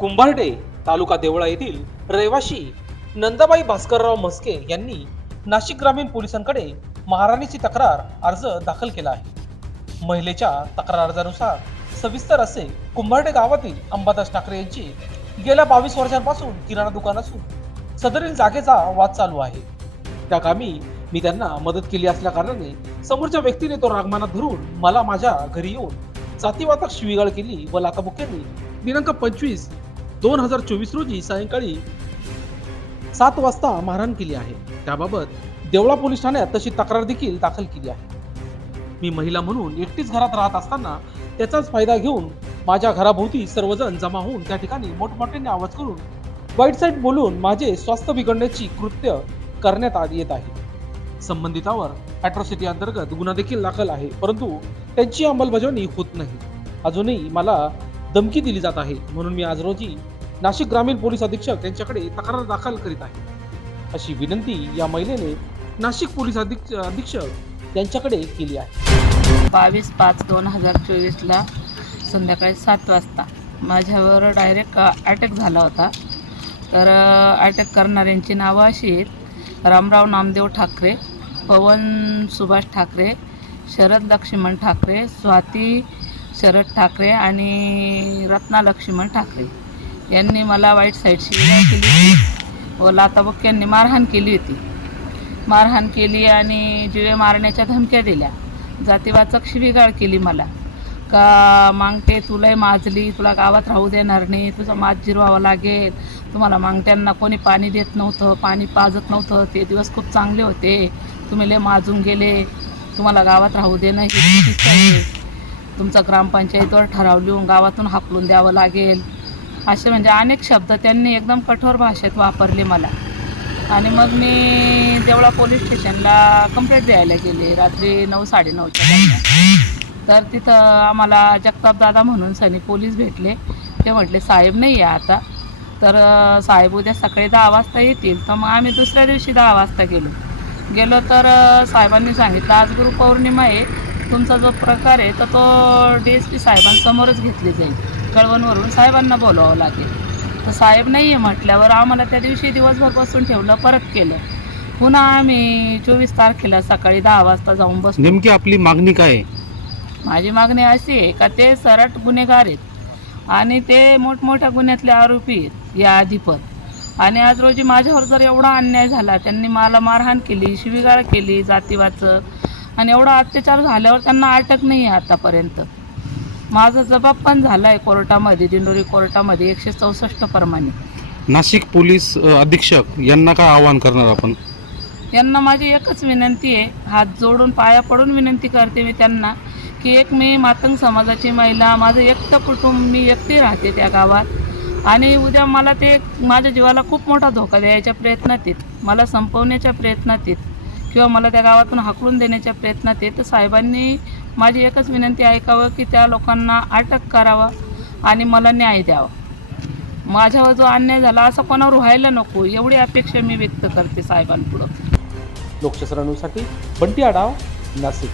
कुंभार्डे तालुका देवळा येथील रहिवाशी नंदाबाई भास्करराव म्हस्के यांनी नाशिक ग्रामीण पोलिसांकडे महाराणीची तक्रार अर्ज दाखल केला आहे. महिलेच्या तक्रार अर्जानुसार सविस्तर असे कुंभार्डे गावातील अंबादास ठाकरे यांची गेल्या बावीस वर्षांपासून किराणा दुकान असून सदरील जागेचा वाद चालू आहे. त्या कामी मी त्यांना मदत केली असल्या कारणाने समोरच्या व्यक्तीने तो रागमानात धरून मला माझ्या घरी येऊन जातीवातक शिवीगाळ केली व लाथाबुक्यांनी दिनांक पंचवीस दोन हजार चोवीस रोजी सायंकाळी सात वाजता मारहाण केली आहे. त्याबाबत देवळा पोलीस ठाण्यात तशी तक्रार देखील दाखल केली आहे. मी महिला म्हणून एकटीच घरात राहत असताना त्याचाच फायदा घेऊन माझ्या घराभोवती सर्वजण जमा होऊन त्या ठिकाणी मोठमोठ्याने आवाज करून वाईट साईड बोलून माझे स्वास्थ्य बिघडण्याची कृत्य करण्यात येत आहे. संबंधितावर अॅट्रॉसिटी अंतर्गत गुन्हा देखील दाखल आहे परंतु त्यांची अंमलबजावणी होत नाही. अजूनही मला धमकी दिली जात आहे म्हणून मी आज रोजी नाशिक ग्रामीण पोलीस अधीक्षक यांच्याकडे तक्रार दाखल करीत आहे अशी विनंती या महिलेने नाशिक पोलीस अधीक्ष अधीक्षक यांच्याकडे केली आहे. बावीस पाच दोन हजार चोवीसला संध्याकाळी सात वाजता माझ्यावर डायरेक्ट अटॅक झाला होता. तर अटॅक करणाऱ्यांची नावं अशी आहेत. रामराव नामदेव ठाकरे पवन सुभाष ठाकरे शरद लक्ष्मण ठाकरे स्वाती शरद ठाकरे आणि रत्ना लक्ष्मण ठाकरे. यांनी मला वाईट साईड शिवाय केली होती. व लाताबुक्यांनी मारहाण केली होती. मारहाण केली आणि जिवे मारण्याच्या धमक्या दिल्या. जातीवाचक शिवीगाळ केली मला. का मांगटे तुलाही माजली तुला गावात राहू देणार नाही तुझा माज जिरवावा लागेल. तुम्हाला मांगट्यांना कोणी पाणी देत नव्हतं पाणी पाजत नव्हतं. ते दिवस खूप चांगले होते. तुम्ही लय माजून गेले. तुम्हाला गावात राहू देणं ही तुमचा तुमचं ग्रामपंचायतीवर ठराव लिहून गावातून हाकलून द्यावं लागेल. असे म्हणजे अनेक शब्द त्यांनी एकदम कठोर भाषेत वापरले मला. आणि मग मी देवळा पोलीस स्टेशनला कंप्लेंट द्यायला गेले रात्री नऊ साडेनऊच्या दरम्यान. तर तिथं आम्हाला जगताप दादा म्हणून सनी पोलीस भेटले. ते म्हटले साहेब नाही आहे आता. तर साहेब उद्या सकाळी दहा वाजता येतील. तर मग आम्ही दुसऱ्या दिवशी दहा वाजता गेलो. गेलो तर साहेबांनी सांगितलं आज गुरुपौर्णिमा आहे. तुमचा जो प्रकार आहे तर तो डी एस पी साहेबांसमोरच घेतली जाईल. कळवणवरून साहेबांना बोलवावं लागेल. तर साहेब नाही आहे म्हटल्यावर आम्हाला त्या दिवशी दिवसभर बसून ठेवलं परत केलं. पुन्हा आम्ही चोवीस तारखेला सकाळी दहा वाजता जाऊन बसलो. नेमकी आपली मागणी काय आहे? माझी मागणी अशी आहे का ते सरट गुन्हेगार आहेत. आणि ते मोठमोठ्या गुन्ह्यातले आरोपी आहेत या आधी पण आणि आज रोजी माझ्यावर जर एवढा अन्याय झाला त्यांनी मला मारहाण केली शिवीगाळ केली जातीवाचं आणि एवढा अत्याचार झाल्यावर त्यांना अटक नाही आहे आतापर्यंत. माझा जबाब पण झाला आहे कोर्टामध्ये दिंडोरी कोर्टामध्ये एकशे चौसष्ट प्रमाणे नाशिक पोलीस अ, अधीक्षक यांना काय आवाहन करणार आपण? यांना माझी एकच विनंती आहे हात जोडून पाया पडून विनंती करते मी त्यांना की एक मी मातंग समाजाची महिला माझं एकटं कुटुंब मी एकटी राहते त्या गावात. आणि उद्या मला ते माझ्या जीवाला खूप मोठा धोका द्यायच्या प्रयत्नात आहेत मला संपवण्याच्या प्रयत्नात आहेत. किंवा मला त्या गावातून हाकलून देण्याच्या प्रयत्नात आहेत तर साहेबांनी माझी एकच विनंती ऐकावं की त्या लोकांना अटक करावा आणि मला न्याय द्यावा. माझ्यावर जो अन्याय झाला असं कोणावर व्हायला नको एवढी अपेक्षा मी व्यक्त करते साहेबांपुढं. लोकशास्त्रानुसाठी बंटी आढाव नाशिक.